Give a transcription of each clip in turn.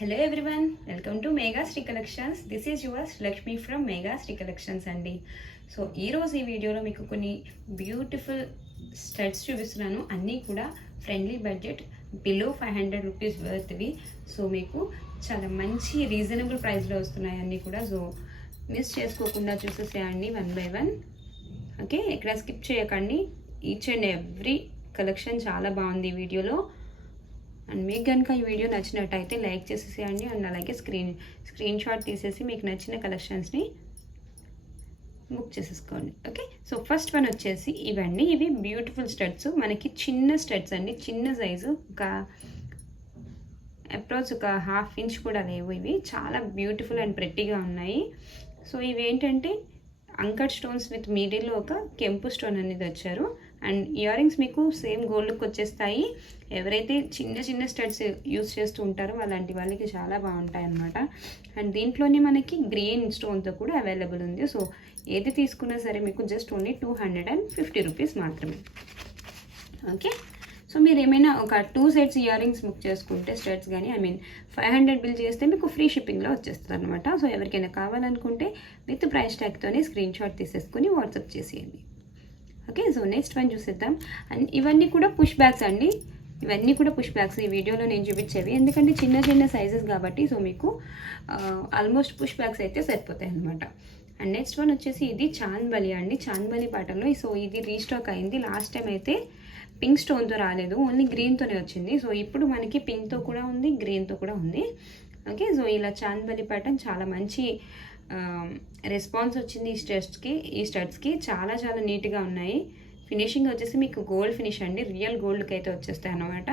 Hello everyone, welcome to Mega Sri Collections. This is yours Lakshmi from Mega Sri Collections అండి. So ఈరోజు ఈ వీడియోలో మీకు కొన్ని బ్యూటిఫుల్ స్టడ్స్ చూపిస్తున్నాను. అన్నీ కూడా ఫ్రెండ్లీ బడ్జెట్, బిలో 500 రూపీస్ వర్త్వి. సో మీకు చాలా మంచి రీజనబుల్ ప్రైస్లో వస్తున్నాయి అన్నీ కూడా. సో మిస్ చేసుకోకుండా చూసేసేయండి వన్ బై వన్. ఓకే, ఇక్కడ స్కిప్ చేయకండి. ఈచ్ అండ్ ఎవ్రీ కలెక్షన్ చాలా బాగుంది ఈ వీడియోలో. అండ్ మీకు కనుక ఈ వీడియో నచ్చినట్టయితే లైక్ చేసేసేయండి. అండ్ అలాగే స్క్రీన్ షాట్ తీసేసి మీకు నచ్చిన కలెక్షన్స్ని బుక్ చేసేసుకోండి. ఓకే, సో ఫస్ట్ వన్ వచ్చేసి ఇవి బ్యూటిఫుల్ స్టడ్స్. మనకి చిన్న స్టడ్స్ అండి, చిన్న సైజు, ఒక అప్రోచ్ ఒక 1/2 ఇంచ్ కూడా లేవు. ఇవి చాలా బ్యూటిఫుల్ అండ్ ప్రెట్టీగా ఉన్నాయి. సో ఇవి ఏంటంటే అంకట్ స్టోన్స్ విత్ మిడిల్లో ఒక కెంపు స్టోన్ అనేది వచ్చారు. అండ్ ఇయర్ రింగ్స్ మీకు సేమ్ గోల్డ్కి వచ్చేస్తాయి. ఎవరైతే చిన్న చిన్న స్టడ్స్ యూస్ చేస్తూ ఉంటారో అలాంటి వాళ్ళకి చాలా బాగుంటాయి అన్నమాట. అండ్ దీంట్లోనే మనకి గ్రీన్ స్టోన్తో కూడా అవైలబుల్ ఉంది. సో ఏది తీసుకున్నా సరే మీకు జస్ట్ ఓన్లీ 250 రూపీస్ మాత్రమే. ఓకే, సో మీరు ఏమైనా ఒక 2 సెట్స్ ఇయర్ రింగ్స్ బుక్ చేసుకుంటే స్టడ్స్ కానీ 500 బిల్ చేస్తే మీకు ఫ్రీ షిప్పింగ్లో వచ్చేస్తుంది అనమాట. సో ఎవరికైనా కావాలనుకుంటే విత్ ప్రైస్ ట్యాగ్తోనే స్క్రీన్ షాట్ తీసేసుకుని వాట్సాప్ చేసేయండి. ఓకే, సో నెక్స్ట్ వన్ చూసేద్దాం. అండ్ ఇవన్నీ కూడా పుష్ బ్యాగ్స్ అండి. ఇవన్నీ కూడా పుష్ బ్యాగ్స్ ఈ వీడియోలో నేను చూపించేవి, ఎందుకంటే చిన్న చిన్న సైజెస్ కాబట్టి. సో మీకు ఆల్మోస్ట్ పుష్ బ్యాగ్స్ అయితే సరిపోతాయి అనమాట. అండ్ నెక్స్ట్ వన్ వచ్చేసి ఇది చాంద్బలి అండి, చాంద్బలి ప్యాటర్న్లో. సో ఇది రీస్టాక్ అయింది. లాస్ట్ టైం అయితే పింక్ స్టోన్తో రాలేదు, ఓన్లీ గ్రీన్తోనే వచ్చింది. సో ఇప్పుడు మనకి పింక్తో కూడా ఉంది, గ్రీన్తో కూడా ఉంది. ఓకే, సో ఇలా చాంద్బలి ప్యాటర్న్ చాలా మంచి రెస్పాన్స్ వచ్చింది ఈ స్టడ్స్కి. చాలా చాలా నీట్గా ఉన్నాయి. ఫినిషింగ్ వచ్చేసి మీకు గోల్డ్ ఫినిష్ అండి, రియల్ గోల్డ్కి అయితే వచ్చేస్తాయి అన్నమాట.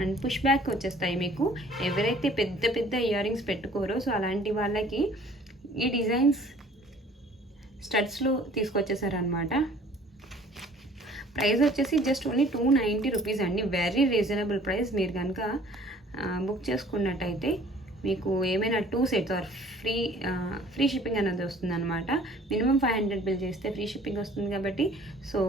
అండ్ పుష్ బ్యాక్ వచ్చేస్తాయి మీకు. ఎవరైతే పెద్ద పెద్ద ఇయర్ రింగ్స్ పెట్టుకోరో సో అలాంటి వాళ్ళకి ఈ డిజైన్స్ స్టడ్స్లో తీసుకొచ్చేసారనమాట. ప్రైస్ వచ్చేసి జస్ట్ ఓన్లీ 290 రూపీస్ అండి, వెరీ రీజనబుల్ ప్రైస్. మీరు కనుక బుక్ చేసుకున్నట్టయితే మీకు ఏమైనా 2 సెట్స్ ఆర్ ఫ్రీ షిప్పింగ్ అనేది వస్తుంది అనమాట. మినిమం 500 బిల్ చేస్తే ఫ్రీ షిప్పింగ్ వస్తుంది కాబట్టి. సో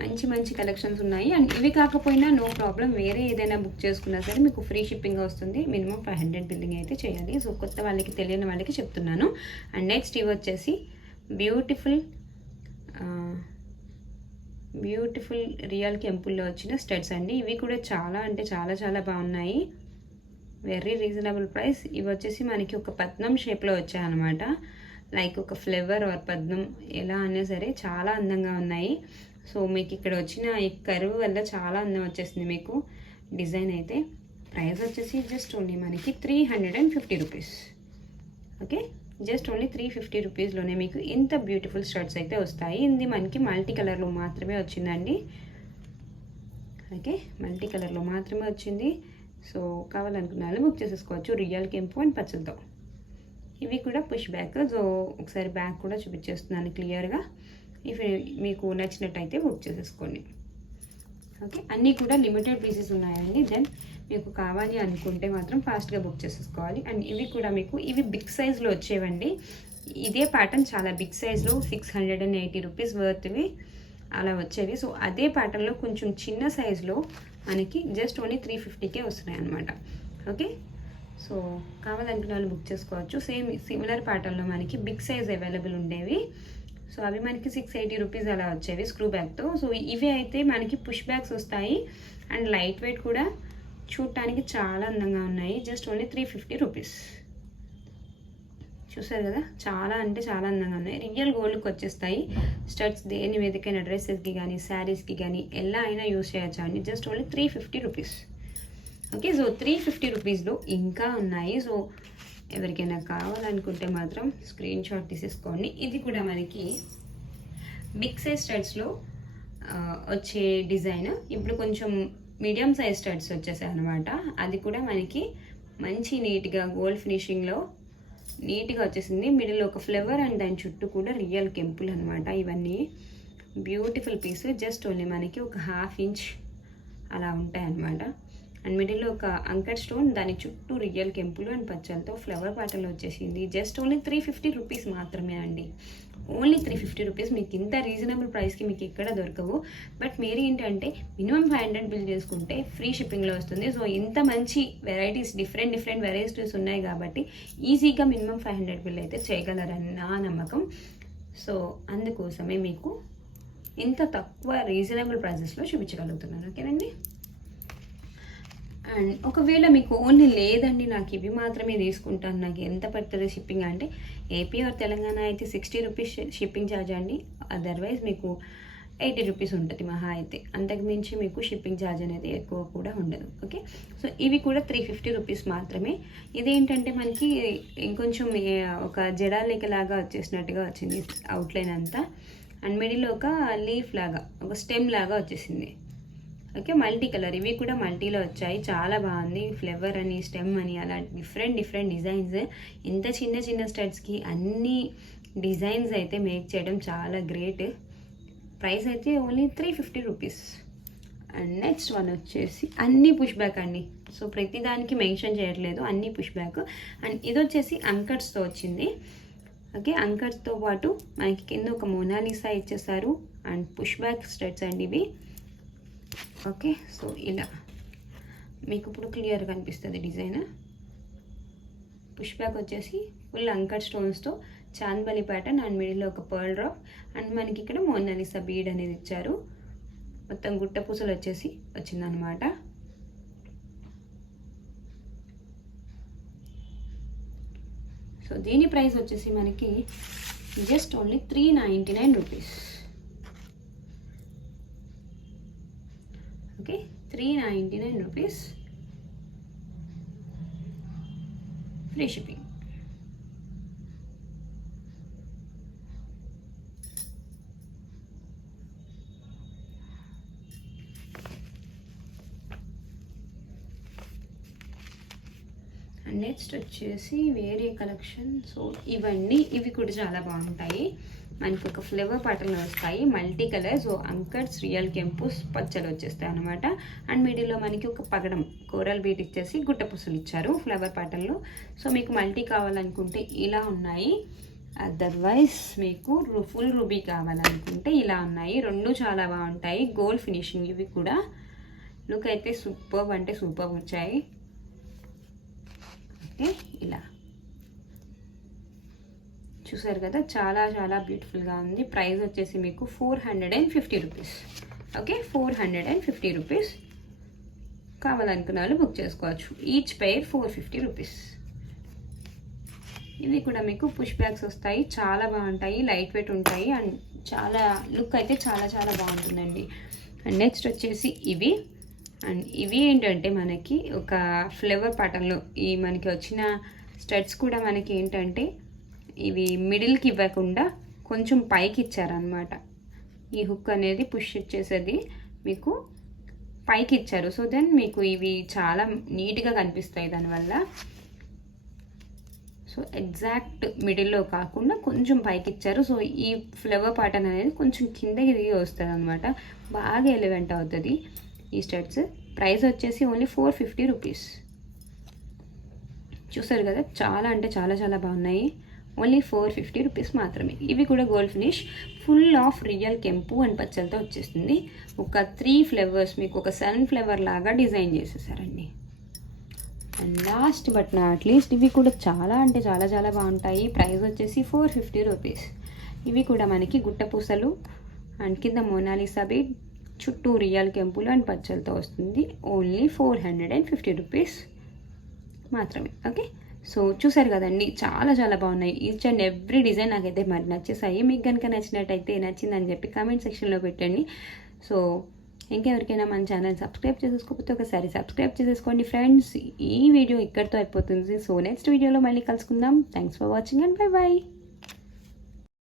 మంచి మంచి కలెక్షన్స్ ఉన్నాయి. అండ్ ఇవి కాకపోయినా నో ప్రాబ్లం, వేరే ఏదైనా బుక్ చేసుకున్నా సరే మీకు ఫ్రీ షిప్పింగ్ వస్తుంది. మినిమం 500 బిల్లింగ్ అయితే చేయాలి. సో కొత్త వాళ్ళకి, తెలియని వాళ్ళకి చెప్తున్నాను. అండ్ నెక్స్ట్ ఇవి వచ్చేసి బ్యూటిఫుల్ రియల్ కెంపుల్లో వచ్చిన స్టడ్స్ అండి. ఇవి కూడా చాలా అంటే చాలా చాలా బాగున్నాయి, వెరీ రీజనబుల్ ప్రైస్. ఇవి వచ్చేసి మనకి ఒక పద్మం షేప్లో వచ్చాయన్నమాట. లైక్ ఒక ఫ్లేవర్ ఆర్ పద్మం ఎలా అన్నా సరే చాలా అందంగా ఉన్నాయి. సో మీకు ఇక్కడ వచ్చిన ఈ కర్వ్ వల్ల చాలా అందం వచ్చేసింది మీకు డిజైన్ అయితే. ప్రైస్ వచ్చేసి జస్ట్ ఓన్లీ మనకి 350 రూపీస్. ఓకే, జస్ట్ ఓన్లీ 350 రూపీస్లోనే మీకు ఇంత బ్యూటిఫుల్ స్టడ్స్ అయితే వస్తాయి. ఇది మనకి మల్టీ కలర్లో మాత్రమే వచ్చిందండి. ఓకే, మల్టీ కలర్లో మాత్రమే వచ్చింది. సో కావాలనుకున్న వాళ్ళు బుక్ చేసేసుకోవచ్చు, రియల్ కెంపు అండ్ పచ్చలతో. ఇవి కూడా పుష్ బ్యాక్. సో ఒకసారి బ్యాక్ కూడా చూపించేస్తున్నాను క్లియర్గా. ఇవి మీకు నచ్చినట్టయితే బుక్ చేసేసుకోండి. ఓకే, అన్నీ కూడా లిమిటెడ్ పీసెస్ ఉన్నాయండి. దెన్ మీకు కావాలి అనుకుంటే మాత్రం ఫాస్ట్గా బుక్ చేసేసుకోవాలి. అండ్ ఇవి కూడా మీకు ఇవి బిగ్ సైజ్లో వచ్చేవండి. ఇదే ప్యాటర్న్ చాలా బిగ్ సైజ్లో 680 రూపీస్ వర్త్వి అలా వచ్చేవి. సో అదే ప్యాటర్న్లో కొంచెం చిన్న సైజులో మనకి జస్ట్ ఓన్లీ 350కే వస్తున్నాయి అనమాట. ఓకే, సో కావాలనుకున్న వాళ్ళు బుక్ చేసుకోవచ్చు. సేమ్ సిమిలర్ ప్యాటర్న్లో మనకి బిగ్ సైజ్ అవైలబుల్ ఉండేవి. సో అవి మనకి 680 రూపీస్ అలా వచ్చేవి స్క్రూ బ్యాగ్తో. సో ఇవి అయితే మనకి పుష్ బ్యాగ్స్ వస్తాయి. అండ్ లైట్ వెయిట్ కూడా చూడటానికి చాలా అందంగా ఉన్నాయి. Just only 350 rupees. చూసారు కదా, చాలా అంటే చాలా అందంగా ఉన్నాయి. రియల్ గోల్డ్కి వచ్చేస్తాయి స్టడ్స్. దేని మీదకైనా డ్రెస్సెస్కి కానీ శారీస్కి కానీ ఎలా అయినా యూస్ చేయొచ్చు అండి. Just only 350 rupees. Okay, so 350 రూపీస్లో ఇంకా ఉన్నాయి. సో ఎవరికైనా కావాలనుకుంటే మాత్రం స్క్రీన్ షాట్ తీసేసుకోండి. ఇది కూడా మనకి బిగ్ సైజ్ స్టడ్స్లో వచ్చే డిజైన్. ఇప్పుడు కొంచెం మీడియం సైజ్ స్టడ్స్ వచ్చేసాయి అనమాట. అది కూడా మనకి మంచి నీట్గా గోల్డ్ ఫినిషింగ్లో నీట్గా వచ్చేసింది. మిడిల్ ఒక ఫ్లేవర్ అండ్ దాని చుట్టూ కూడా రియల్ కెంపుల్ అనమాట. ఇవన్నీ బ్యూటిఫుల్ పీస్. జస్ట్ ఓన్లీ మనకి ఒక 1/2 ఇంచ్ అలా ఉంటాయి అన్నమాట. అండ్ మిడిల్లో ఒక అంకట్ స్టోన్, దాని చుట్టూ రియల్ కెంపులు అండ్ పచ్చలతో ఫ్లవర్ ప్యాటర్న్లో వచ్చేసింది. జస్ట్ ఓన్లీ 350 రూపీస్ మాత్రమే అండి. Only 350 rupees. మీకు ఇంత రీజనబుల్ ప్రైస్కి మీకు ఎక్కడ దొరకవు. బట్ మీరు ఏంటంటే మినిమం 500 బిల్ చేసుకుంటే ఫ్రీ షిప్పింగ్లో వస్తుంది. సో ఇంత మంచి వెరైటీస్, డిఫరెంట్ వెరైటీస్ ఉన్నాయి కాబట్టి ఈజీగా మినిమం 500 బిల్ అయితే చేయగలరని నా నమ్మకం. సో అందుకోసమే మీకు ఇంత తక్కువ రీజనబుల్ ప్రైజెస్లో చూపించగలుగుతున్నాను. ఓకేనండి. అండ్ ఒకవేళ మీకు ఓన్లీ లేదండి నాకు ఇవి మాత్రమే తీసుకుంటాను, నాకు ఎంత పడుతుంది షిప్పింగ్ అంటే, ఏపీ ఆర్ తెలంగాణ అయితే 60 రూపీస్ షిప్పింగ్ ఛార్జ్ అండి. అదర్వైజ్ మీకు 80 రూపీస్ ఉంటుంది మహా అయితే. అంతకు మించి మీకు షిప్పింగ్ ఛార్జ్ అనేది ఎక్కువ కూడా ఉండదు. ఓకే, సో ఇవి కూడా 350 రూపీస్ మాత్రమే. ఇదేంటంటే మనకి ఇంకొంచెం ఒక జడాలేకలాగా వచ్చేసినట్టుగా వచ్చింది అవుట్లైన్ అంతా. అండ్ మిడిల్లో ఒక లీఫ్ లాగా, ఒక స్టెమ్ లాగా వచ్చేసింది. ఓకే, మల్టీ కలర్, ఇవి కూడా మల్టీలో వచ్చాయి. చాలా బాగుంది. ఫ్లవర్ అని, స్టెమ్ అని, అలా డిఫరెంట్ డిజైన్స్. ఇంత చిన్న స్టడ్స్కి అన్ని డిజైన్స్ అయితే మేక్ చేయడం చాలా గ్రేట్. ప్రైస్ అయితే only 350 rupees. And next one వచ్చేసి అన్నీ పుష్ బ్యాక్ అండి. సో ప్రతిదానికి మెన్షన్ చేయట్లేదు, అన్నీ పుష్ బ్యాక్. అండ్ ఇది వచ్చేసి అంకర్స్తో వచ్చింది. ఓకే, అంకర్స్తో పాటు మనకి కింద ఒక మోనాలిసా ఇచ్చేసారు. అండ్ పుష్ బ్యాక్ స్టడ్స్ అండి ఇవి. ఓకే, సో ఇలా మీకు ఇప్పుడు క్లియర్ కనిపిస్తుంది డిజైన్. పుష్ బ్యాక్ వచ్చేసి ఫుల్ అంకర్ స్టోన్స్తో చాంద్బలి ప్యాటర్న్ అండ్ మిడిల్లో ఒక పర్ల్ డ్రాప్. అండ్ మనకి ఇక్కడ మోనాలిసా బీడ్ అనేది ఇచ్చారు. మొత్తం గుట్ట పూసలు వచ్చేసి వచ్చిందనమాట. సో దీని ప్రైస్ వచ్చేసి మనకి just only 399 rupees. Okay, 399 rupees, free shipping. And next వచ్చేసి వేరే కలెక్షన్. సో ఇవి కూడా చాలా బాగుంటాయి. మనకి ఒక ఫ్లేవర్ ప్యాటర్న్ వస్తాయి, మల్టీ కలర్. సో అంకర్స్, రియల్ కెంపుస్ పచ్చలు వచ్చేస్తాయి అనమాట. అండ్ మిడిల్లో మనకి ఒక పగడం కోరల్ బీట్ ఇచ్చేసి గుట్ట పుసలు ఇచ్చారు ఫ్లవర్ ప్యాటర్న్లో. సో మీకు మల్టీ కావాలనుకుంటే ఇలా ఉన్నాయి. అదర్వైజ్ మీకు ఫుల్ రూబీ కావాలనుకుంటే ఇలా ఉన్నాయి. రెండు చాలా బాగుంటాయి. గోల్డ్ ఫినిషింగ్, ఇవి కూడా లుక్ అయితే సూపర్ అంటే సూపర్ వచ్చాయి. ఓకే, ఇలా చూసారు కదా, చాలా బ్యూటిఫుల్గా ఉంది. ప్రైస్ వచ్చేసి మీకు 450 రూపీస్. Okay, 450 rupees. కావాలనుకున్న వాళ్ళు బుక్ చేసుకోవచ్చు. Each pair 450 rupees. ఇవి కూడా మీకు పుష్ బ్యాగ్స్ వస్తాయి, చాలా బాగుంటాయి, లైట్ వెయిట్ ఉంటాయి. అండ్ చాలా లుక్ అయితే చాలా బాగుంటుందండి. అండ్ నెక్స్ట్ వచ్చేసి ఇవి. అండ్ ఇవి ఏంటంటే మనకి ఒక ఫ్లేవర్ ప్యాటర్న్లో ఈ మనకి వచ్చిన స్టడ్స్ కూడా మనకి ఏంటంటే ఇవి మిడిల్కి ఇవ్వకుండా కొంచెం పైకి ఇచ్చారనమాట. ఈ హుక్ అనేది పుష్ చేసేది మీకు పైకి ఇచ్చారు. సో దెన్ మీకు ఇవి చాలా నీట్గా కనిపిస్తాయి దానివల్ల. సో ఎగ్జాక్ట్ మిడిల్లో కాకుండా కొంచెం పైకి ఇచ్చారు. సో ఈ ఫ్లవర్ ప్యాటర్న్ అనేది కొంచెం కిందకి దిగి వస్తుంది అనమాట. బాగా ఎలివెంట్ అవుతుంది ఈ స్టడ్స్. ప్రైస్ వచ్చేసి ఓన్లీ 450 రూపీస్. చూసారు కదా, చాలా అంటే చాలా బాగున్నాయి. ఓన్లీ 450 రూపీస్ మాత్రమే. ఇవి కూడా gold finish, full of real కెంపు అండ్ పచ్చలతో వచ్చేస్తుంది. ఒక 3 ఫ్లేవర్స్ మీకు ఒక సన్ ఫ్లేవర్ లాగా డిజైన్ చేసేసారండి. And last but not least ఇవి కూడా చాలా అంటే చాలా బాగుంటాయి. ప్రైస్ వచ్చేసి 450 రూపీస్. ఇవి కూడా మనకి గుట్ట పూసలు అండ్ కింద మోనాలిసా బీడ్, చుట్టూ రియల్ కెంపులు అండ్ పచ్చలతో వస్తుంది. ఓన్లీ 450 రూపీస్ మాత్రమే. ఓకే, సో చూసారు కదండి, చాలా బాగున్నాయి. ఈచ్ అండ్ ఎవ్రీ డిజైన్ నాకైతే మరి నచ్చేసాయి. మీకు కనుక నచ్చినట్టయితే నచ్చిందని చెప్పి కామెంట్ సెక్షన్లో పెట్టండి. సో ఇంకెవరికైనా మన ఛానల్ సబ్స్క్రైబ్ చేసుకోకపోతే ఒకసారి సబ్స్క్రైబ్ చేసేసుకోండి ఫ్రెండ్స్. ఈ వీడియో ఇక్కడితో అయిపోతుంది. సో నెక్స్ట్ వీడియోలో మళ్ళీ కలుసుకుందాం. Thanks for watching and by.